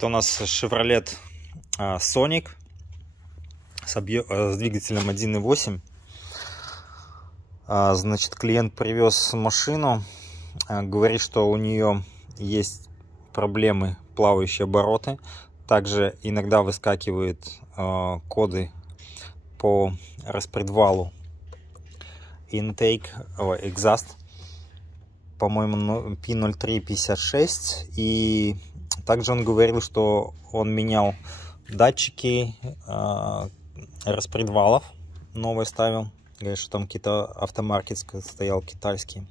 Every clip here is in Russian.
Это у нас Chevrolet Sonic с двигателем 1.8. Значит, клиент привез машину, говорит, что у нее есть проблемы плавающие обороты. Также иногда выскакивают коды по распредвалу intake, exhaust, по-моему, P0356. И также он говорил, что он менял датчики распредвалов, новые ставил. Говорит, что там какие-то автомаркет стоял китайский.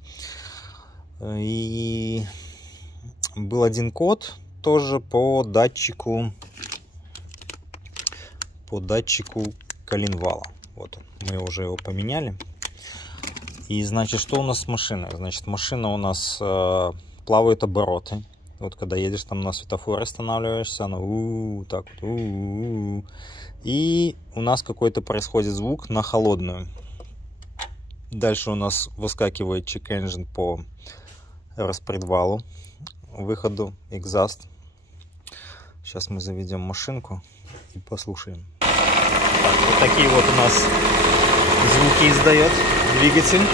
И был один код тоже по датчику коленвала. Вот он, мы уже его поменяли. И значит, что у нас с машиной? Значит, машина у нас плавают обороты. Вот когда едешь там на светофоре, останавливаешься, она так вот. И у нас какой-то происходит звук на холодную. Дальше у нас выскакивает чек-энджин по распредвалу, выходу, экзаст. Сейчас мы заведем машинку и послушаем. Так, вот такие вот у нас звуки издает двигатель.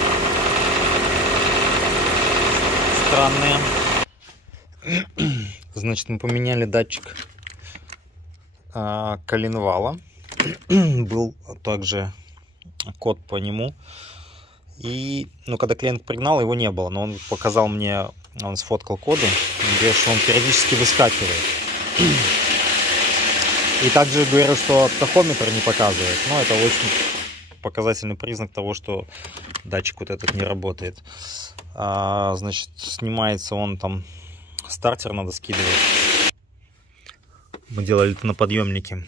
Странные. Значит, мы поменяли датчик коленвала. Был также код по нему. И, когда клиент пригнал, его не было. Но он показал мне, он сфоткал коды. Он говорит, что он периодически выскакивает. И также говорил, что тахометр не показывает. Но это очень показательный признак того, что датчик вот этот не работает. Значит, снимается он там. Стартер надо скидывать. Мы делали это на подъемнике.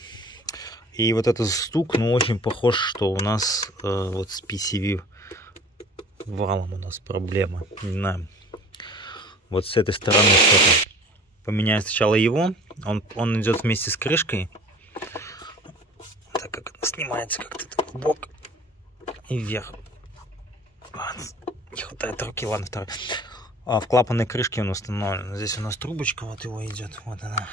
И вот этот стук, очень похож, что у нас вот с PCV валом у нас проблема. Не знаю. Вот с этой стороны что-то. Поменяю сначала его. Он идет вместе с крышкой. Так как это снимается как-то в бок и вверх. Не хватает руки, ладно, второй. В клапанной крышке он установлен. Здесь у нас трубочка, вот его идет. Вот она.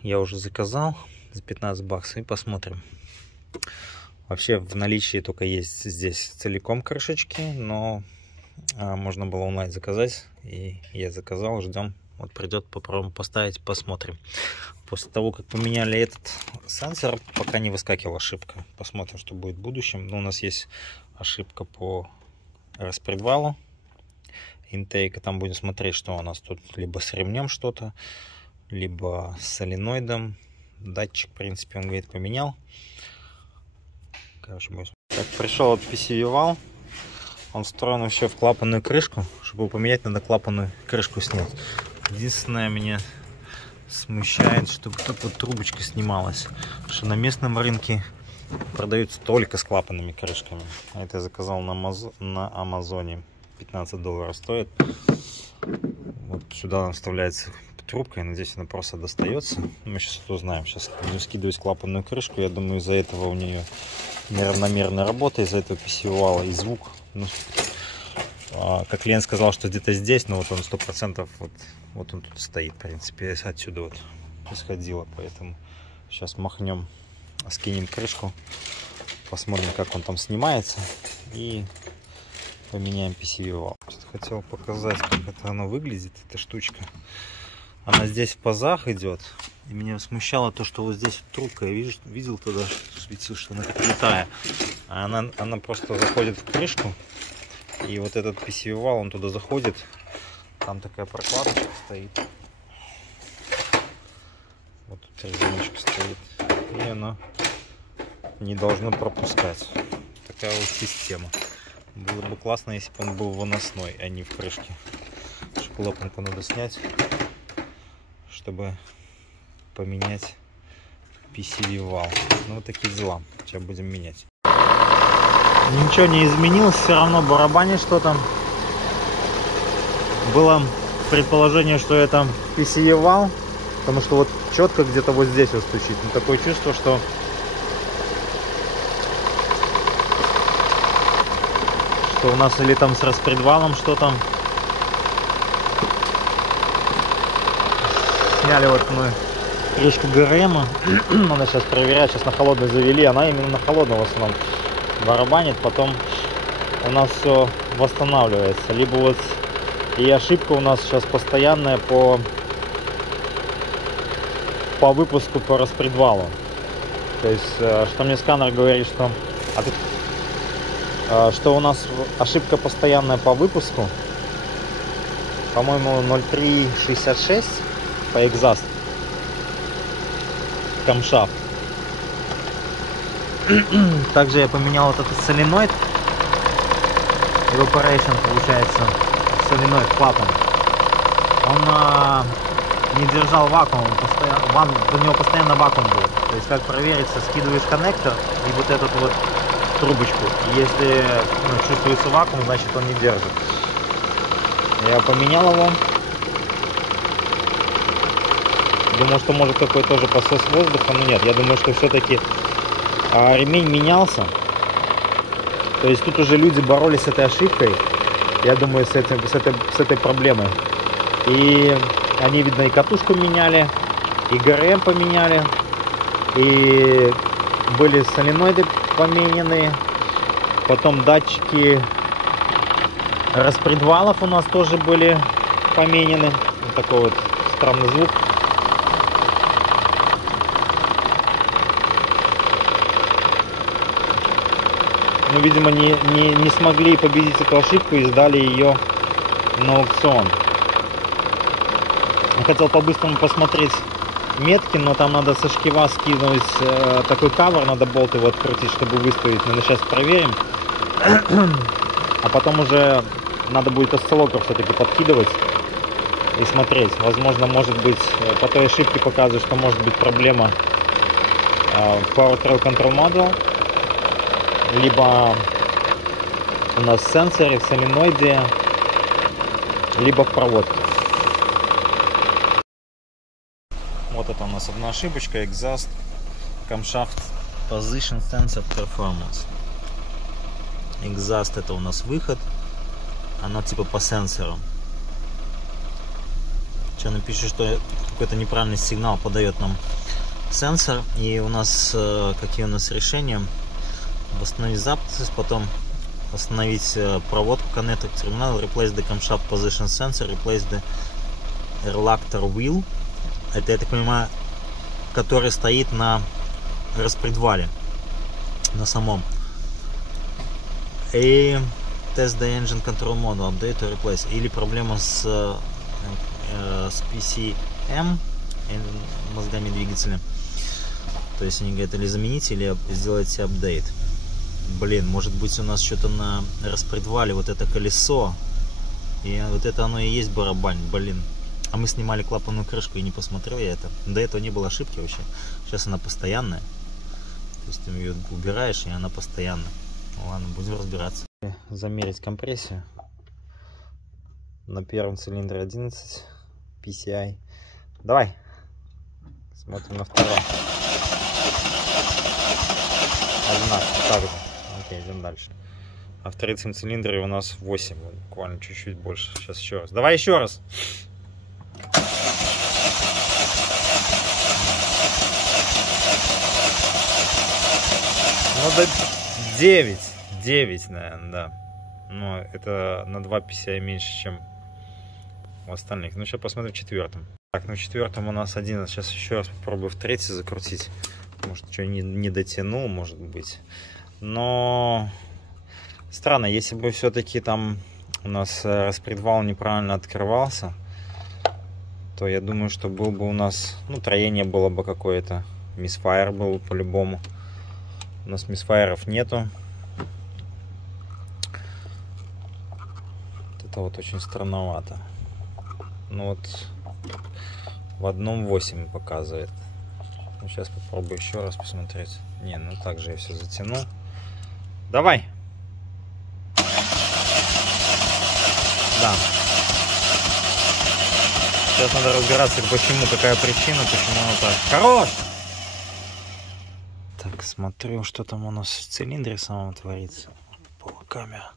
Я уже заказал за 15 баксов. И посмотрим. Вообще в наличии только есть здесь целиком крышечки. Но можно было онлайн заказать. И я заказал, ждем. Вот придет, попробуем поставить, посмотрим. После того, как поменяли этот сенсор, пока не выскакивала ошибка. Посмотрим, что будет в будущем. Но у нас есть ошибка по распредвалу. Интейка, там будем смотреть, что у нас тут либо с ремнем что-то, либо с соленоидом. Датчик, в принципе, он говорит, поменял. Короче, будем. Так, пришел от PCV вал. Он встроен вообще в клапанную крышку. Чтобы его поменять, надо клапанную крышку снять. Единственное, меня смущает, чтобы тут вот трубочка снималась. Что на местном рынке продаются только с клапанными крышками. А это я заказал на Амазоне. $15 стоит. Вот сюда вставляется трубка. Я надеюсь, она просто достается. Мы сейчас это узнаем. Сейчас будем скидывать клапанную крышку. Я думаю, из-за этого у нее неравномерная работа, из-за этого PCV вала и звук. Как клиент сказал, что где-то здесь, но вот он 100%, вот он тут стоит, в принципе, отсюда вот исходило. Поэтому сейчас махнем, скинем крышку, посмотрим, как он там снимается, и поменяем PCV вал. Хотел показать, как это оно выглядит, эта штучка. Она здесь в пазах идет. И меня смущало то, что вот здесь трубка. Я видел тогда, что она как летая. А она просто заходит в крышку. И вот этот PCV вал, он туда заходит. Там такая прокладочка стоит. Вот тут резиночка стоит. И она не должна пропускать. Такая вот система. Было бы классно, если бы он был выносной, а не в крышке. Шклопанку надо снять, чтобы поменять PCV вал. Ну, вот такие дела. Сейчас будем менять. Ничего не изменилось, все равно барабанит что-то. Было предположение, что это PCV вал, потому что вот четко где-то вот здесь вот стучит. Но такое чувство, что у нас или там с распредвалом что-то. поменяли вот мы крышку ГРМ. Надо сейчас проверять. Сейчас на холодный завели. Она именно на холодном в основном барабанит. Потом у нас все восстанавливается. Либо вот и ошибка у нас сейчас постоянная по выпуску, по распредвалу. То есть, что мне сканер говорит, что у нас ошибка постоянная по выпуску. По-моему, 0366 по экзаст. Камшафт. Также я поменял вот этот соленоид. Evaporation, получается, соленоид клапан. Он не держал вакуум, у него постоянно вакуум был. То есть, как провериться, скидываешь коннектор и вот эту вот трубочку. И если чувствуется вакуум, значит он не держит. Я поменял его. Думал, что может какой тоже посос воздуха, но нет. Я думаю, что все-таки ремень менялся. То есть тут уже люди боролись с этой ошибкой. Я думаю, с этой проблемой. И они, видно, и катушку меняли, и ГРМ поменяли, и были соленоиды поменены. Потом датчики распредвалов у нас тоже были поменены. Вот такой вот странный звук. Но, видимо, не смогли победить эту ошибку и сдали ее на аукцион. Я хотел по-быстрому посмотреть метки, но там надо со шкива скинуть такой кавер, надо болт его открутить, чтобы выставить. Но сейчас проверим. А потом уже надо будет осциллограф все-таки подкидывать и смотреть. Возможно, может быть, по той ошибке показывает, что может быть проблема Power Trail Control Module. Либо у нас в сенсоре, в соленоиде, либо в проводке. Вот это у нас одна ошибочка. Exhaust Camshaft Position Sensor Performance. Exhaust — это у нас выход. Она типа по сенсору. Что напишет, что какой-то неправильный сигнал подает нам сенсор. И у нас какие у нас решения? Восстановить запись, потом восстановить проводку, коннектор к терминалу, replace the camshaft position sensor, replace the reluctor wheel. Это, я так понимаю, который стоит на распредвале, на самом. И test the engine control module, update or replace. Или проблема с PCM, мозгами двигателя. То есть они говорят, или замените, или сделайте апдейт. Блин, может быть у нас что-то на распредвале, вот это колесо. И вот это оно и есть барабан, блин. А мы снимали клапанную крышку и не посмотрел я это. До этого не было ошибки вообще. Сейчас она постоянная. То есть ты ее убираешь, и она постоянная. Ну, ладно, будем разбираться. Замерить компрессию. На первом цилиндре 11 PCI. Давай. Смотрим на втором. Одинаково. Так же. Окей, идем дальше. А в третьем цилиндре у нас 8. Буквально чуть-чуть больше. Сейчас еще раз. Давай еще раз. Ну да 9, наверное, да. Но это на 2 PCI меньше, чем у остальных. Ну, сейчас посмотрим в четвертом. Так, ну в четвертом у нас 11. Сейчас еще раз попробую в третий закрутить. Может, что не дотянул, может быть. Но странно, если бы все-таки там у нас распредвал неправильно открывался, то я думаю, что был бы у нас, ну, троение было бы какое-то. Мисфайр был по-любому. У нас мисфайров нету. Вот это вот очень странновато. Ну вот в одном 8 показывает. Ну, сейчас попробую еще раз посмотреть. Не, ну так же я все затяну. Давай. Да. Сейчас надо разбираться, почему, какая причина, почему оно так. Хорош! Так, смотрю, что там у нас в цилиндре самом творится. Полукамера.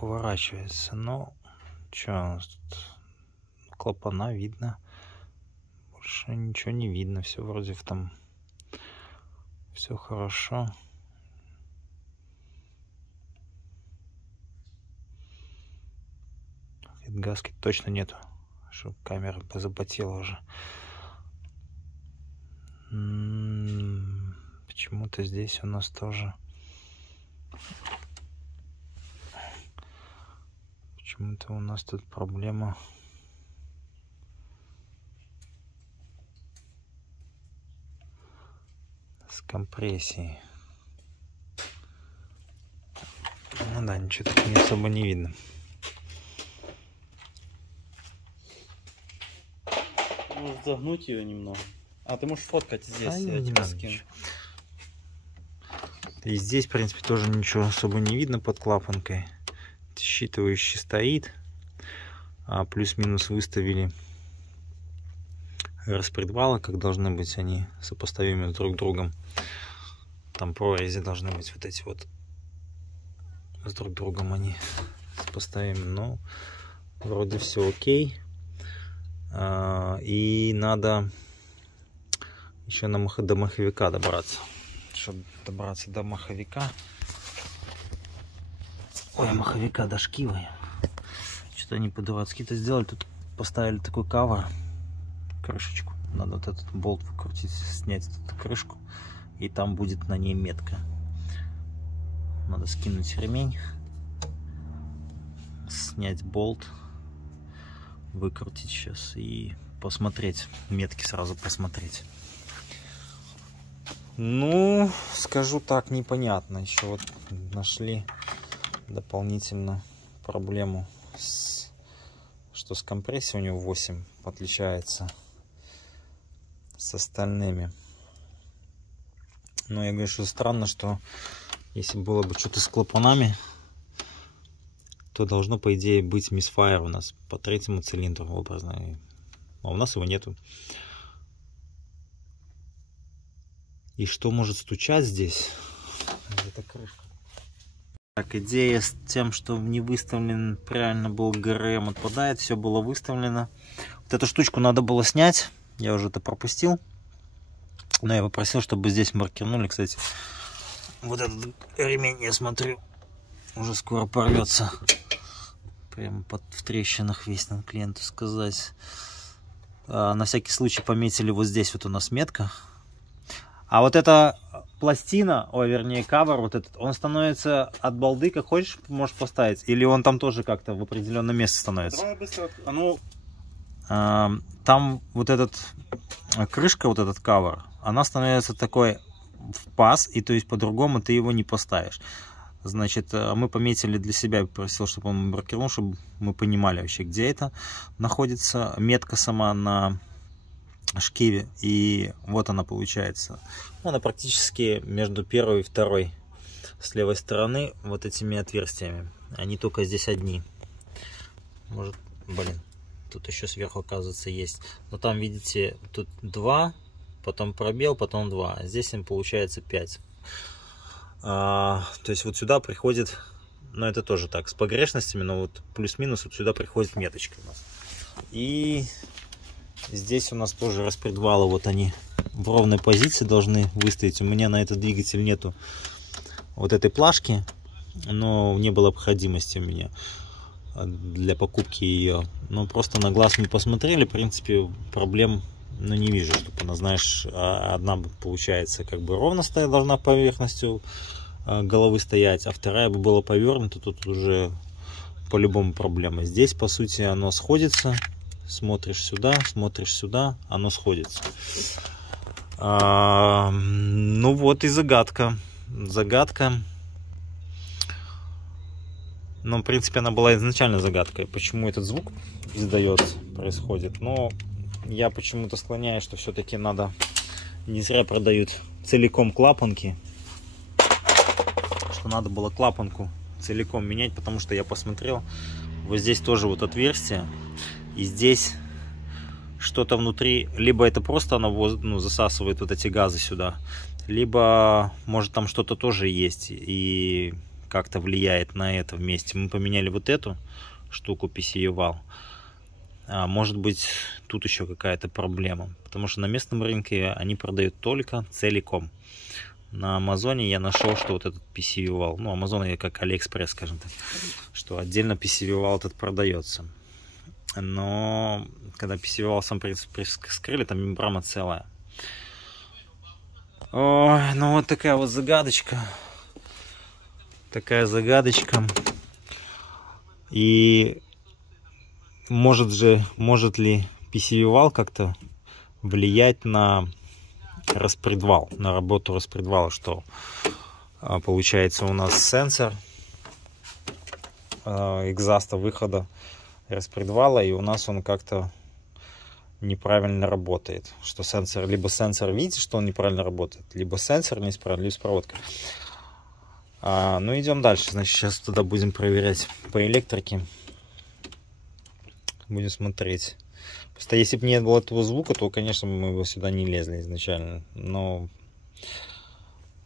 поворачивается. Но что у нас тут? Клапана видно. Больше ничего не видно. Все вроде там все хорошо. Газки точно нету, чтобы камера запотела уже. Почему-то здесь у нас тоже. Почему-то у нас тут проблема. С компрессией. Ну да, ничего тут не особо не видно. Можешь загнуть ее немного. А ты можешь фоткать здесь. Я тебе скину. И здесь, в принципе, тоже ничего особо не видно под клапанкой. Считывающий стоит. А плюс-минус выставили распредвалы, как должны быть они сопоставимы друг с другом. Там прорези должны быть вот эти вот с друг другом они сопоставимы. Но вроде все окей. И надо еще до маховика добраться. Чтобы добраться до маховика. Ой, маховика дошкиваем. Что-то они по-дурацки-то сделали. Тут поставили такой кавер, крышечку. Надо вот этот болт выкрутить, снять эту крышку. И там будет на ней метка. Надо скинуть ремень, снять болт, выкрутить сейчас и посмотреть, метки сразу посмотреть. Ну, скажу так, непонятно. Еще вот нашли дополнительно проблему, что с компрессией у него 8 отличается с остальными. Но я говорю, что странно, что если было бы что-то с клапанами, то должно, по идее, быть мисфайр у нас по третьему цилиндру образно. А у нас его нету. И что может стучать здесь? Это крышка. Так, идея с тем, что не выставлен правильно был ГРМ, отпадает. Все было выставлено. Вот эту штучку надо было снять. Я уже это пропустил. Но я попросил, чтобы здесь маркернули. Кстати, вот этот ремень, я смотрю, уже скоро порвется. Прямо в трещинах весь, надо клиенту сказать. На всякий случай пометили вот здесь вот у нас метка. А вот эта пластина, вернее кавер, вот этот, он становится от балды, как хочешь, можешь поставить. Или он там тоже как-то в определенном месте становится? Давай быстро. А ну... Там вот этот крышка, вот этот кавер, она становится такой в паз, и то есть по-другому ты его не поставишь. Значит, мы пометили для себя, просил, чтобы он маркировал, чтобы мы понимали вообще, где это находится. Метка сама на шкиве, и вот она получается. Она практически между первой и второй с левой стороны вот этими отверстиями. Они только здесь одни. Может, блин, тут еще сверху, оказывается, есть. Но там, видите, тут 2, потом пробел, потом 2. А здесь им получается 5. То есть вот сюда приходит, но это тоже так, с погрешностями, но вот плюс-минус вот сюда приходит меточка у нас. И здесь у нас тоже распредвалы, вот они в ровной позиции должны выстоять. У меня на этот двигатель нету вот этой плашки, но не было необходимости у меня для покупки ее. Но просто на глаз мы посмотрели, в принципе, проблем не вижу, чтобы она, знаешь, одна получается как бы ровно стоять должна поверхностью головы стоять, а вторая бы была повернута, тут уже по-любому проблема. Здесь, по сути, оно сходится. Смотришь сюда, оно сходится. Ну вот и загадка. Но, в принципе, она была изначально загадкой, почему этот звук издается, происходит. Но я почему-то склоняюсь, что все-таки надо, не зря продают целиком клапанки, что надо было клапанку целиком менять, потому что я посмотрел, вот здесь тоже вот отверстие, и здесь что-то внутри, либо это просто оно засасывает вот эти газы сюда, либо может там что-то тоже есть, и как-то влияет на это вместе. Мы поменяли вот эту штуку PCU вал. Может быть, тут еще какая-то проблема, потому что на местном рынке они продают только целиком. На Амазоне я нашел, что вот этот PCU вал, ну, Амазон как Алиэкспресс, скажем так, что отдельно PCU вал этот продается. Но когда PCU вал сам вскрыли, там мембрана целая. Ой, ну вот такая вот загадочка. Такая загадочка. И может ли PCU вал как-то влиять на распредвал, на работу распредвала, что получается у нас сенсор экзаста выхода распредвала, и у нас он как-то неправильно работает, что сенсор, либо сенсор видит, что он неправильно работает, либо сенсор неисправен, либо с проводкой. Ну идем дальше, значит, сейчас туда будем проверять по электрике, будем смотреть. Просто если бы не было этого звука, то, конечно, мы его сюда не лезли изначально. Но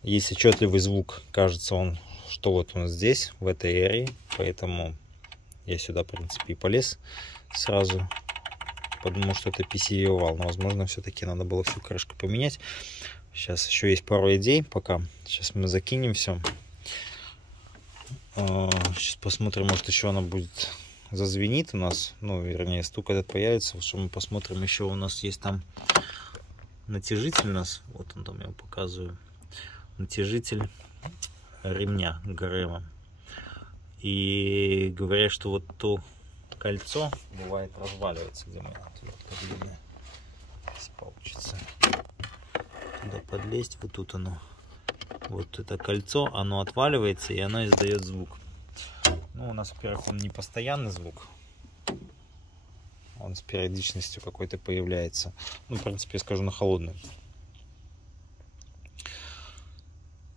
есть отчетливый звук, кажется, он, что вот он здесь, в этой эрии. Поэтому я сюда, в принципе, и полез сразу. Подумал, что это PCU вал. Но, возможно, все-таки надо было всю крышку поменять. Сейчас еще есть пару идей пока. Сейчас мы закинем все. Сейчас посмотрим, может, еще она будет... зазвенит у нас, ну, вернее, стук этот появится, что мы посмотрим. Еще у нас есть там натяжитель у нас, вот он там, я вам показываю, натяжитель ремня ГРМ. И говорят, что вот то кольцо бывает разваливается, где мы подвинем, если получится туда подлезть, вот тут оно, вот это кольцо, оно отваливается и оно издает звук. Ну, у нас, во-первых, он не постоянный звук. Он с периодичностью какой-то появляется. Ну, в принципе, я скажу, на холодную.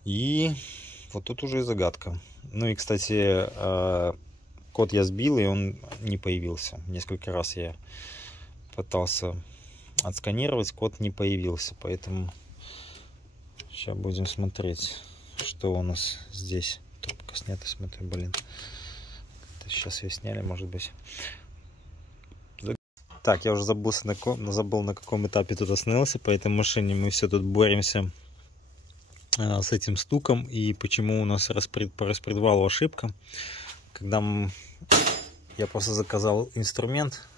И вот тут уже и загадка. Ну и, кстати, код я сбил, и он не появился. Несколько раз я пытался отсканировать, код не появился. Поэтому сейчас будем смотреть, что у нас здесь. Трубка снята, смотрю, блин. Сейчас ее сняли, может быть. Так, я уже забыл, на каком этапе тут остановился. По этой машине мы все тут боремся с этим стуком. И почему у нас по распредвалу ошибка. Когда я просто заказал инструмент.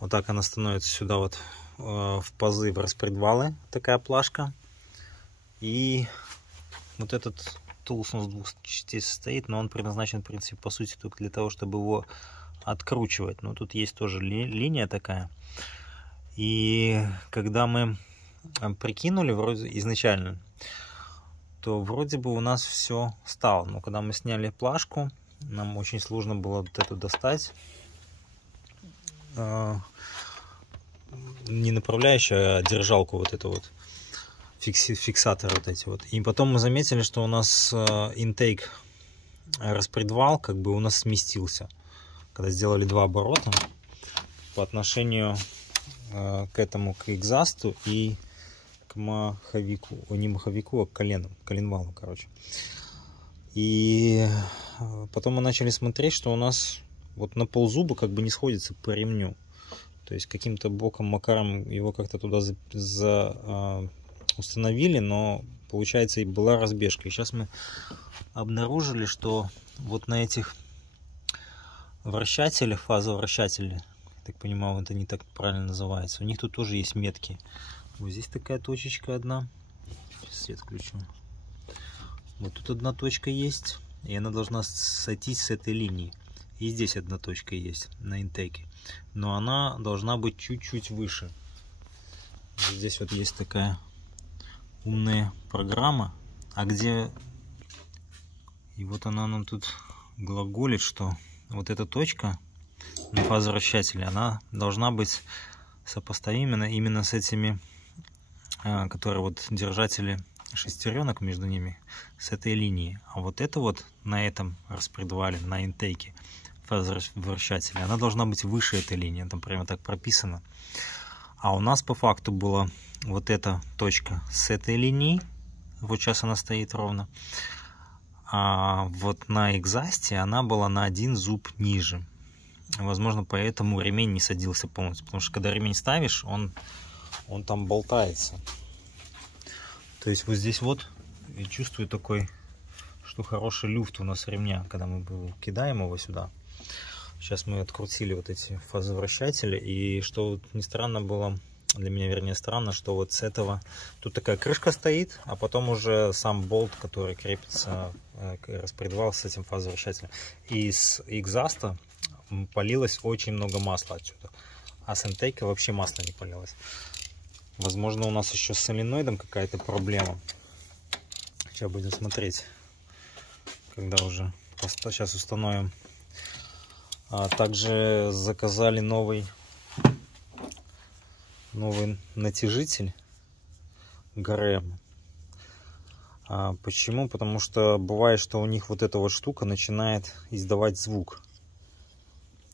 Вот так она становится сюда вот в пазы, в распредвалы. Такая плашка. И вот этот тулс у нас с двух частей состоит, но он предназначен, в принципе, по сути, только для того, чтобы его откручивать. Но тут есть тоже линия такая. И когда мы прикинули вроде изначально, то вроде бы у нас все стало. Но когда мы сняли плашку, нам очень сложно было вот эту достать. Не направляющую, а держалку вот эту вот. Фиксаторы вот эти вот. И потом мы заметили, что у нас интейк распредвал как бы у нас сместился. Когда сделали 2 оборота по отношению к этому, к экзасту и к маховику. Не маховику, а к коленвалу, короче. И потом мы начали смотреть, что у нас вот на ползуба как бы не сходится по ремню. То есть каким-то боком, макаром его как-то туда установили, но получается и была разбежка. И сейчас мы обнаружили, что вот на этих вращателях, фазовращатели, я так понимаю, это не так правильно называется, у них тут тоже есть метки. Вот здесь такая точечка одна. Сейчас свет включу. Вот тут одна точка есть, и она должна сойтись с этой линией. И здесь одна точка есть на интейке, но она должна быть чуть-чуть выше. Вот здесь вот есть такая умная программа, а где, и вот она нам тут глаголит, что вот эта точка на фазовращателе, она должна быть сопоставима именно с этими, которые вот держатели шестеренок между ними, с этой линией. А вот это вот на этом распредвале, на интейке фазовращателя, она должна быть выше этой линии, там прямо так прописано. А у нас по факту была вот эта точка с этой линией, Вот сейчас она стоит ровно. А вот на экзасте она была на один зуб ниже. Возможно, поэтому ремень не садился полностью. Потому что когда ремень ставишь, он там болтается. То есть вот здесь вот я чувствую такой, что хороший люфт у нас ремня, когда мы кидаем его сюда. Сейчас мы открутили вот эти фазовращатели. И что вот ни странно было, для меня вернее странно, что вот с этого тут такая крышка стоит, а потом уже сам болт, который крепится к распредвалу с этим фазовращателем. И с экзаста полилось очень много масла отсюда, а с интейка вообще масло не полилось. Возможно, у нас еще с соленоидом какая-то проблема. Сейчас будем смотреть, когда уже сейчас установим. Также заказали новый натяжитель ГРМ. Почему? Потому что бывает, что у них вот эта вот штука начинает издавать звук.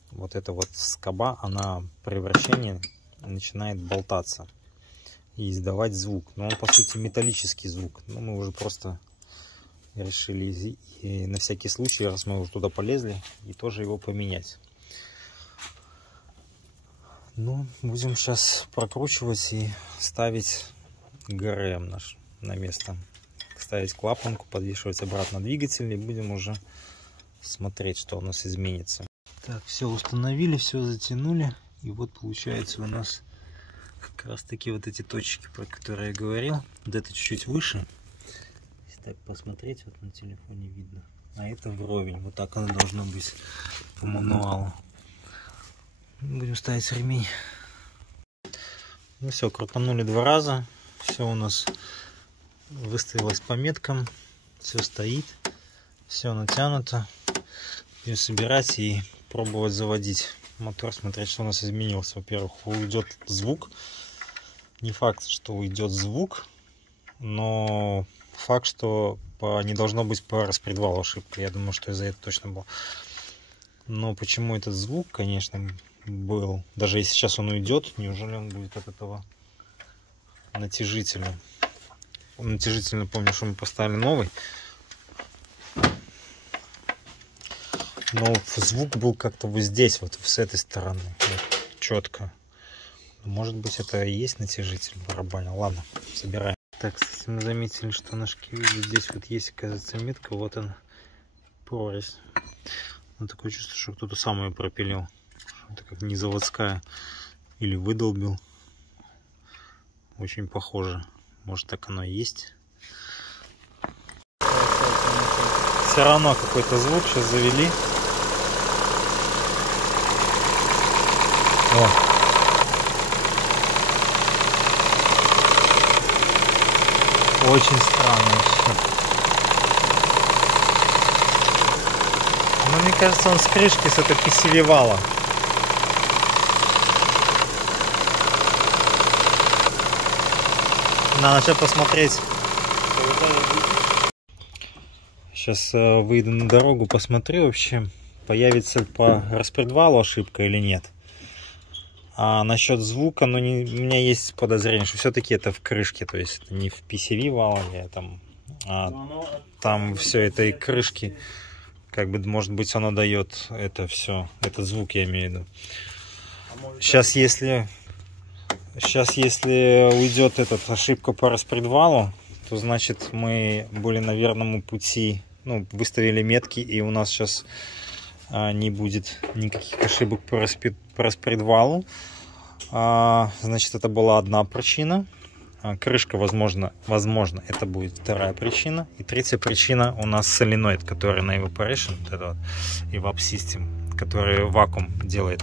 Вот эта вот скоба, она при вращении начинает болтаться и издавать звук. Но он по сути металлический звук. Но мы уже просто решили и на всякий случай, раз мы уже туда полезли, и тоже его поменять. Ну, будем сейчас прокручивать и ставить ГРМ наш на место. Ставить клапанку, подвешивать обратно двигатель, и будем уже смотреть, что у нас изменится. Так, все установили, все затянули. И вот получается у нас как раз таки вот эти точки, про которые я говорил. Вот это чуть-чуть выше. Если так посмотреть, вот на телефоне видно. А это вровень. Вот так оно должно быть по мануалу. Будем ставить ремень. Ну все, крутанули 2 раза. Все у нас выставилось по меткам. Все стоит. Все натянуто. Будем собирать и пробовать заводить мотор, смотреть, что у нас изменилось. Во-первых, уйдет звук. Не факт, что уйдет звук, но факт, что не должно быть по распредвалу ошибка. Я думаю, что из-за этого точно было. Но почему этот звук, конечно, был, даже если сейчас он уйдет, неужели он будет от этого натяжителя? Натяжитель, напомню, что мы поставили новый. Но звук был как-то вот здесь, вот с этой стороны, вот, четко. Может быть, это и есть натяжитель барабана. Ладно, собираем. Так, кстати, мы заметили, что на шкиве здесь вот есть, оказывается, метка. Вот она, прорезь. Ну, такое чувство, что кто-то сам ее пропилил. Это как не заводская. Или выдолбил. Очень похоже. Может, так оно и есть. Все равно какой-то звук сейчас завели. О. Очень странно вообще. Но мне кажется, он с крышки с этой писевевала. Надо сейчас посмотреть. Сейчас выйду на дорогу, посмотрю вообще, появится по распредвалу ошибка или нет. А насчет звука, ну, у меня есть подозрение, что все-таки это в крышке, то есть это не в PCV вале, там все это и крышки, как бы, может быть, оно дает это все, этот звук, я имею в виду. Сейчас, если уйдет эта ошибка по распредвалу, то значит мы были на верном пути, ну, выставили метки, и у нас сейчас не будет никаких ошибок по распредвалу. Значит, это была одна причина. Крышка, возможно, это будет вторая причина. И третья причина у нас соленоид, который на Evaporation, вот это вот, Evap System, который вакуум делает.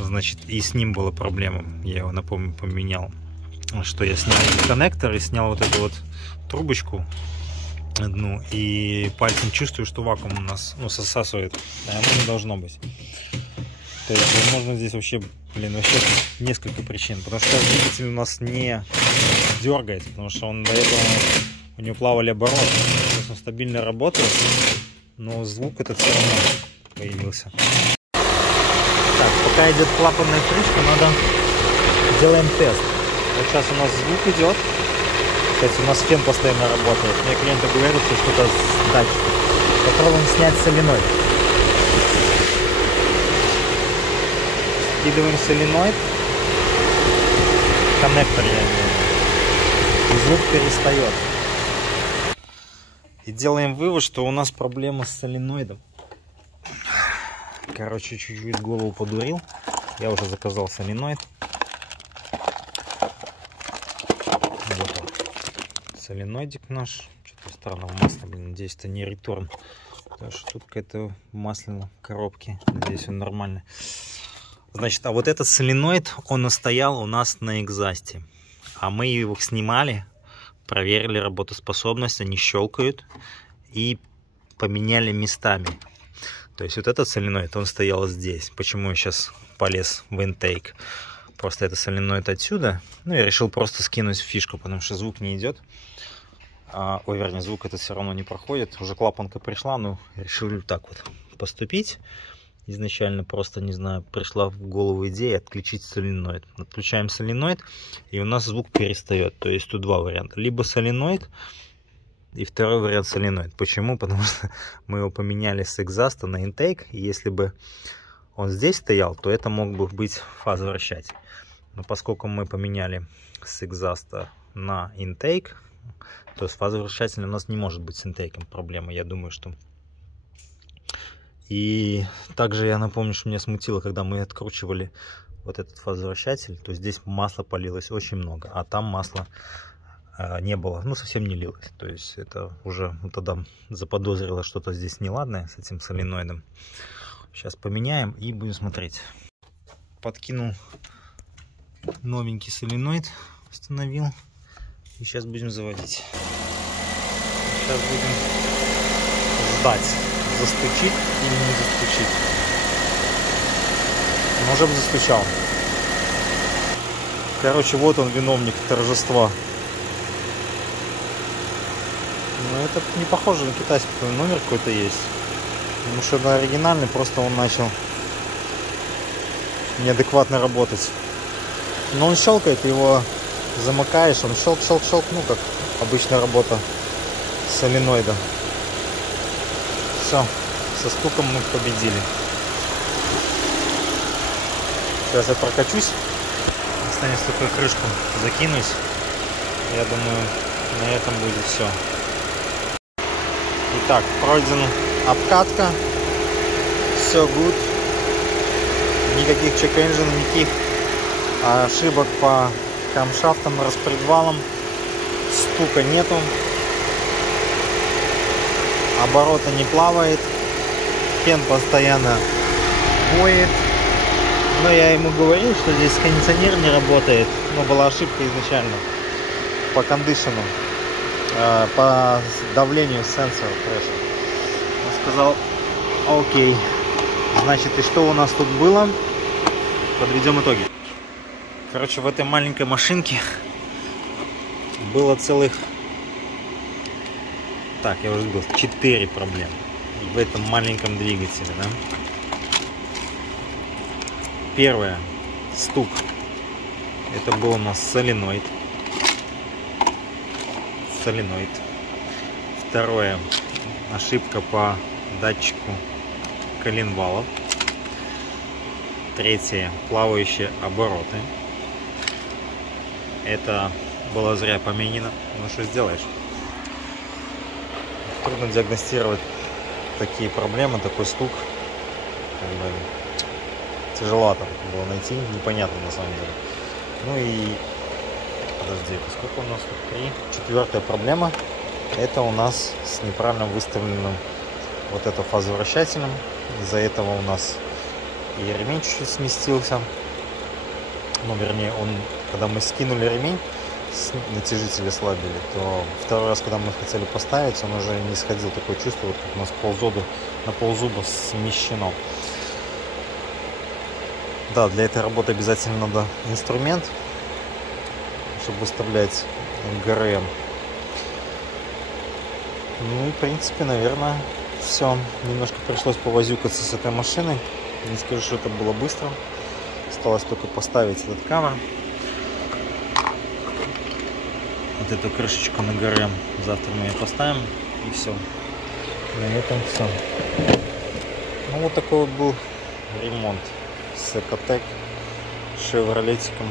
Значит, и с ним была проблема. Я его, напомню, поменял. Что я снял коннектор и снял вот эту вот трубочку одну. И пальцем чувствую, что вакуум у нас, ну, сосасывает. А оно не должно быть. То есть, возможно, здесь вообще, вообще несколько причин. Потому что двигатель у нас не дергает. Потому что он до этого, у него плавали обороты. То есть он стабильно работает. Но звук этот все равно появился. Так, пока идет клапанная крышка, делаем тест. Вот сейчас у нас звук идет. Кстати, у нас фен постоянно работает. Мне клиенты говорят, что что-то с датчиком. Попробуем снять соленоид. Скидываем соленоид. Коннектор, я имею в виду. И звук перестает. И делаем вывод, что у нас проблема с соленоидом. Короче, чуть-чуть голову подурил. Я уже заказал соленоид. Вот он. Соленоидик наш. Что-то странного масла, блин. Надеюсь, это не реторн. Потому что тут какая-то масляная коробки. Надеюсь, он нормальный. Значит, а вот этот соленоид, он стоял у нас на экзасте. А мы его снимали, проверили работоспособность, они щелкают и поменяли местами. То есть вот этот соленоид, он стоял здесь. Почему я сейчас полез в интейк? Просто это соленоид отсюда. Ну, я решил просто скинуть фишку, потому что звук не идет. Ой, вернее, звук это все равно не проходит. Уже клапанка пришла, но решили так вот поступить. Изначально просто, не знаю, пришла в голову идея отключить соленоид. Отключаем соленоид, и у нас звук перестает. То есть тут два варианта. Либо соленоид, и второй вариант соленоид. Почему? Потому что мы его поменяли с экзаста на интейк. И если бы он здесь стоял, то это мог бы быть фазовращатель. Но поскольку мы поменяли с экзаста на интейк, то с фазовращателем у нас не может быть с интейком проблемы. Я думаю, что... И также я напомню, что меня смутило, когда мы откручивали вот этот фазовращатель, то здесь масло полилось очень много, а там масла не было, ну совсем не лилось. То есть это уже тогда заподозрило что-то здесь неладное с этим соленоидом. Сейчас поменяем и будем смотреть. Подкинул новенький соленоид, установил, и сейчас будем заводить. Сейчас будем ждать, застучит или не застучит. Он уже застучал. Короче, вот он, виновник торжества. Но это не похоже на китайский, номер какой-то есть. Потому что это оригинальный, просто он начал неадекватно работать. Но он щелкает, его замыкаешь, он щелк-щелк-щелк, ну как обычная работа соленоида. Все, со стуком мы победили. Сейчас я прокачусь, останется только крышку закинуть. Я думаю, на этом будет все. Итак, пройдена обкатка, все good, никаких чек-энджин, никаких ошибок по камшафтам, распредвалам, стука нету, оборота не плавает, фен постоянно воет. Но я ему говорил, что здесь кондиционер не работает, но была ошибка изначально по кондишену, по давлению сенсора пресса. Он сказал: окей, значит, и что у нас тут было? Подведем итоги. Короче, в этой маленькой машинке было целых, так, я уже говорил, 4 проблемы в этом маленьком двигателе, да? Первое, стук. Это был у нас соленоид. Второе, ошибка по датчику коленвалов. Третье, плавающие обороты. Это было зря поменено. Ну что сделаешь? Трудно диагностировать такие проблемы, такой стук. Как бы тяжеловато было найти, непонятно на самом деле. Ну и подожди, сколько у нас тут? 3. Четвертая проблема. Это у нас с неправильно выставленным вот это фазовращателем. Из-за этого у нас и ремень чуть-чуть сместился. Ну, вернее, когда мы скинули ремень, натяжители слабили, то второй раз, когда мы хотели поставить, он уже не сходил. Такое чувство, вот как у нас на ползуба смещено. Да, для этой работы обязательно надо инструмент, чтобы выставлять ГРМ. Ну и в принципе, наверное, все. Немножко пришлось повозюкаться с этой машиной. Не скажу, что это было быстро. Осталось только поставить этот камер. Вот эту крышечку на ГРМ. Завтра мы ее поставим, и все. На этом все. Ну, вот такой вот был ремонт с Экотек, шевролетиком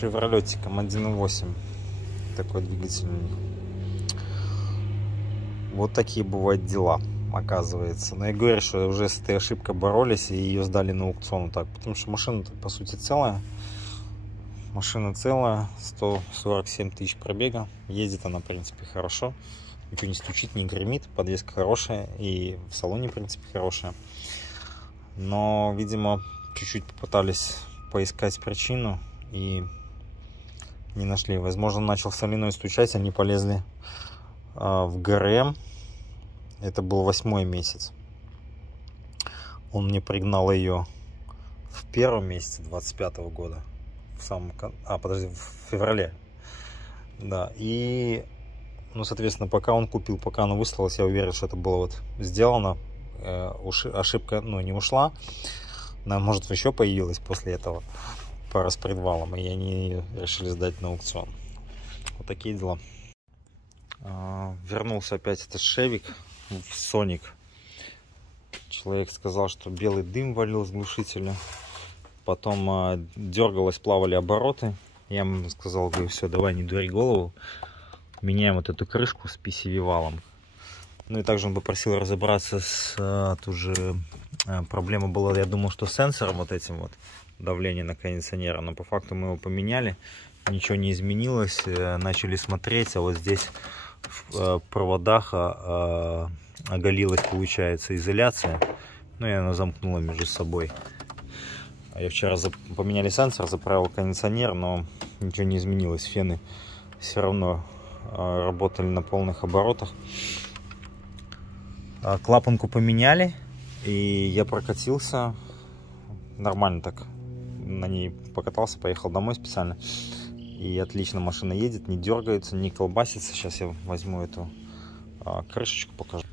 1.8. Такой двигатель у них. Вот такие бывают дела, оказывается. Но я говорю, что уже с этой ошибкой боролись и ее сдали на аукцион. Так, потому что машина, по сути, целая. Машина целая, 147 тысяч пробега. Ездит она, в принципе, хорошо. Ничего не стучит, не гремит. Подвеска хорошая и в салоне, в принципе, хорошая. Но, видимо, чуть-чуть попытались поискать причину и не нашли. Возможно, начал соляной стучать, они полезли в ГРМ. Это был 8-й месяц. Он мне пригнал ее в первом месяце 25-го года. В феврале. Да, и, ну, соответственно, пока он купил, пока она выставилась, я уверен, что это было вот сделано. Ошибка, ну, не ушла. Она, может, еще появилась после этого по распредвалам, и они решили сдать на аукцион. Вот такие дела. Вернулся опять этот шевик в Соник. Человек сказал, что белый дым валил с глушителя. Потом дергалось, плавали обороты. Я ему сказал, говорю, все, давай, не дури голову. Меняем вот эту крышку с PCV-валом. Ну и также он попросил разобраться с тоже проблема была, я думал, что сенсором вот этим вот давление на кондиционера, но по факту мы его поменяли, ничего не изменилось, начали смотреть, а вот здесь в проводах оголилась, получается, изоляция, ну и она замкнула между собой. Я вчера поменяли сенсор, заправил кондиционер, но ничего не изменилось. Фены все равно работали на полных оборотах. Клапанку поменяли, и я прокатился. Нормально так. На ней покатался, поехал домой специально. И отлично машина едет, не дергается, не колбасится. Сейчас я возьму эту крышечку, покажу.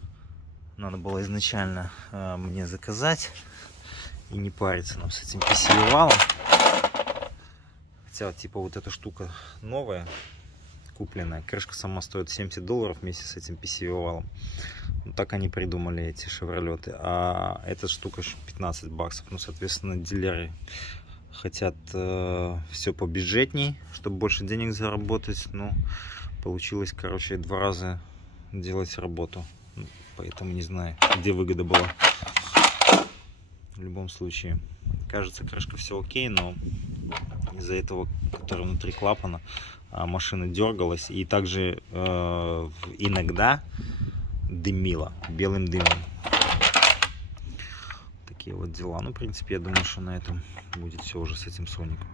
Надо было изначально мне заказать и не париться нам с этим PCV-валом. Хотя типа вот эта штука новая, купленная. Крышка сама стоит $70 вместе с этим PCV-валом. Ну, так они придумали, эти шевролеты. А эта штука $15. Ну, соответственно, дилеры хотят все побюджетней, чтобы больше денег заработать. Ну, получилось, короче, 2 раза делать работу. Поэтому не знаю, где выгода была. В любом случае, кажется, крышка все окей, но из-за этого, который внутри клапана, машина дергалась и также иногда дымила белым дымом. Такие вот дела. Ну, в принципе, я думаю, что на этом будет все уже с этим Соником.